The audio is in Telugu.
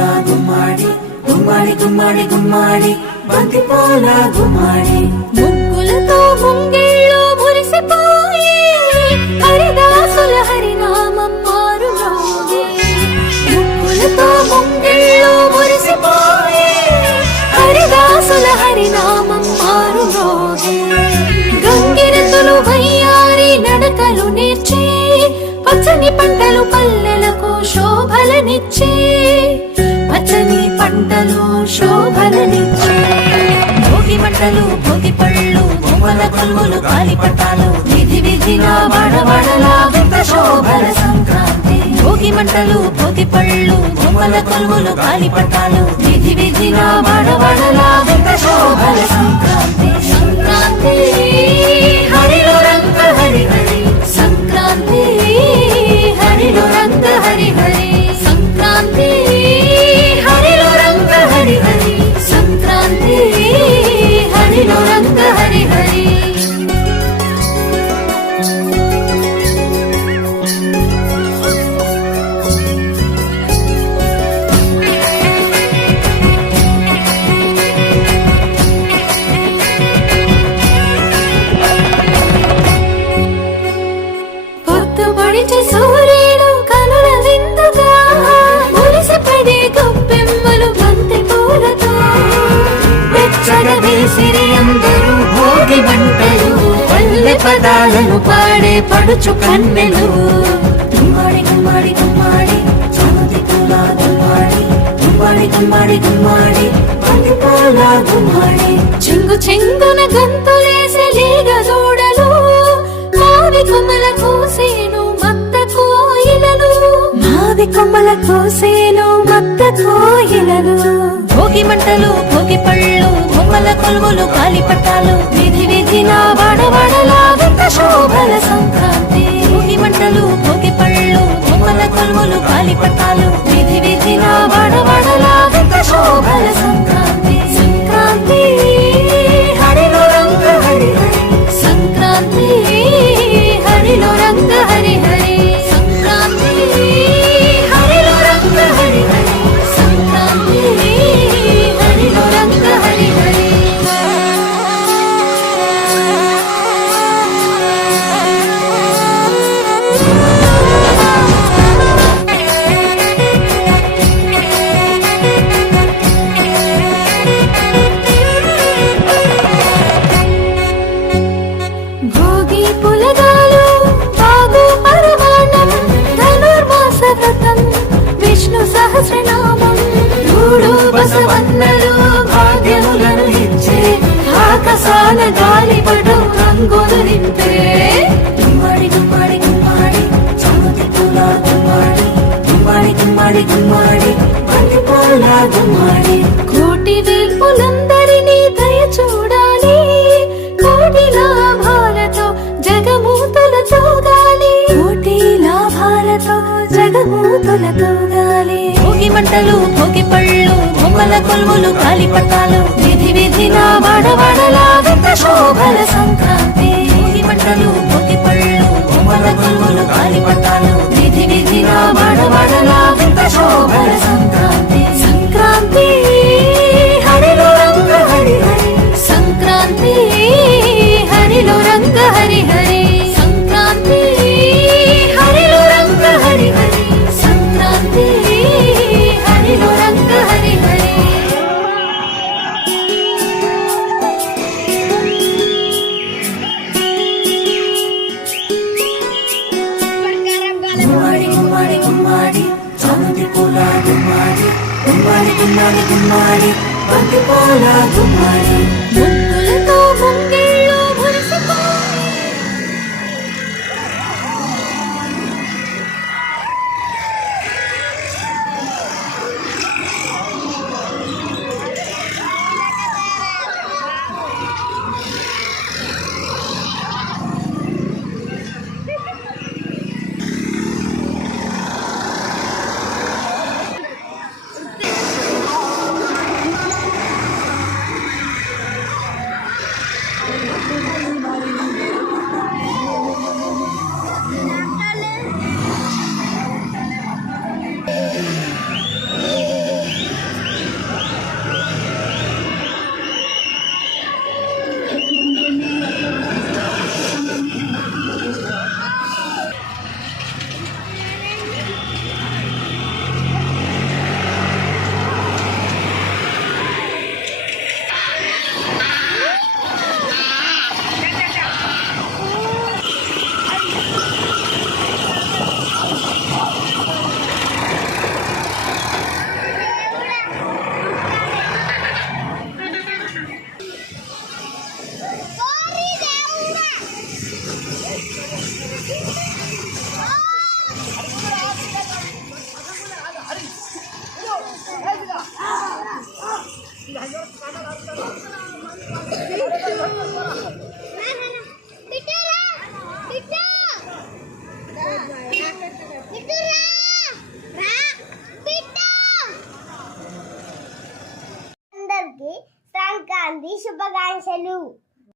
గుమ్మాడి గుమ్మాడి గుమ్మాడి గుమ్మాడి బంతి పూల గుమ్మాడి ముగ్గులతో ముంగిళ్ళు మురిసిపోయి హరిదాసుల హరినామం మారుమోగే. ముగ్గులతో ముంగిళ్ళు మురిసిపోయి హరిదాసుల హరినామం మారుమోగే. గంగిరెద్దులు వయ్యారి నడకలు నేర్చి పచ్చని పంటలు పల్లెలకు శోభలనిచ్చే. పచ్చని పంటలు శోభలనిచ్చే. భోగి మంటలు భోగి పళ్ళు బొమ్మల కొలువులు గాలిపటాలు విధి విధిన వాడవాడలా వింత శోభల సంక్రాంతి. భోగి మంటలు భోగి పళ్ళు బొమ్మల కొలువులు గాలిపటాలు విధి విధిన వాడవాడలా వింత శోభల సంక్రాంతి. సంక్రాంతి హరిలో రంగ హరి హరి సంక్రాంతి హరిలో రంగ హరి హరి సంక్రాంతి హరిలో రంగ హరి హరి సంక్రాంతి హరిలో రంగ హరి హరి. పొద్దుపడిచి సూర్యుడు కనుల విందుగా మురిసిపడి గొప్పెమ్మలు బంతి పూలతో వెచ్చగా వేసిరి అందరూ భోగి మంటలు పల్లె పదాలను పాడే పడుచు కన్నెలు. గుమ్మాడి గుమ్మాడి గుమ్మాడి చామంతి పూల గుమ్మాడి గుమ్మాడి గుమ్మాడి గుమ్మాడి బంతి పూల గుమ్మాడి చెంగు చెంగున గంతులేసే లేగ దూడలు మావి కొమ్మల కోసేను మత్త కోయిలలు. మావి కొమ్మల కోసేను మత్త కోయిలలు. భోగి మంటలు భోగి పళ్ళు బొమ్మల కొలువులు గాలిపటాలు విధి విధిన వాడవాడలా వింత శోభల సంక్రాంతి. భోగి మంటలు భోగి పళ్ళు బొమ్మల కొలువులు గాలిపటాలు విధి విధిన వాడవాడలా వింత శోభల సంక్రాంతి. సంక్రాంతి హరిలో రంగ హరి హరి సంక్రాంతి హరిలో రంగ హరి హరి సంక్రాంతి హరిలో రంగ హరి హరి సంక్రాంతి హరిలో రంగ హరి హరి. భోగి పులగాలు బాగు పరమాణం ధనుర్మాస వ్రతం విష్ణు సహస్రనామం మూడు బసవన్నలు భాగ్యములను ఇచ్చే ఆకాశాల గాలిపటం రంగులు నింపే. గుమ్మాడి గుమ్మాడి గుమ్మాడి చామంతి పూల గుమ్మాడి గుమ్మాడి గుమ్మాడి గుమ్మాడి బంతి పూల గుమ్మాడి కోటి వేల్పులందరినీ దయ చూడాలి కోటి లాభాలతో జగమూతులతో గాలి. కోటి లాభాలతో జగమూతులతో గాలి. భోగి మంటలు భోగి పళ్ళు బొమ్మల కొలువులు గాలిపటాలు విధి విధిన వాడవాడలా వింత శోభల సంక్రాంతి. భోగి మంటలు భోగి పళ్ళు బొమ్మల కొలువులు గాలిపటాలు విధి విధిన వాడవాడలా వింత శోభల సంక్రాంతి. సంక్రాంతి హరిలో రంగ హరి హరి సంక్రాంతి హరిలో రంగ హరి హరి సంక్రాంతి హరిలో రంగ హరి హరి సంక్రాంతి హరిలో రంగ హరి హరి. గుమ్మాడి గుమ్మాడి గుమ్మాడి చామంతి పూల గుమ్మాడి గుమ్మాడి గుమ్మాడి గుమ్మాడి బంతి పూల గుమ్మాడి ముగ్గులతో ముంగిళ్ళు మురిసిపోయి సంక్రాంతి శుభాకాంక్షలు.